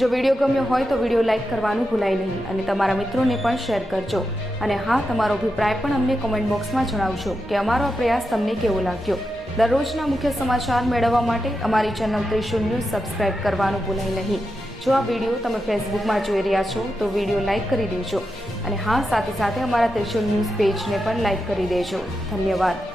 જો વિડીયો ગમ્યો હોય તો વિડીયો લાઇક કરવાનું ભૂલાય નહીં અને તમારા મિત્રોને પણ શેર કરજો. અને હા, તમારો અભિપ્રાય પણ અમને કોમેન્ટ બોક્સમાં જણાવજો કે અમારો આ પ્રયાસ તમને કેવો લાગ્યો. દરરોજના મુખ્ય સમાચાર મેળવવા માટે અમારી ચેનલ ત્રિશુલ ન્યૂઝ સબસ્ક્રાઇબ કરવાનું ભૂલાય નહીં. જો આ વિડીયો તમે ફેસબુકમાં જોઈ રહ્યા છો તો વિડીયો લાઇક કરી દેજો અને હા, સાથે સાથે અમારા ત્રિશુલ ન્યૂઝ પેજને પણ લાઇક કરી દેજો. ધન્યવાદ.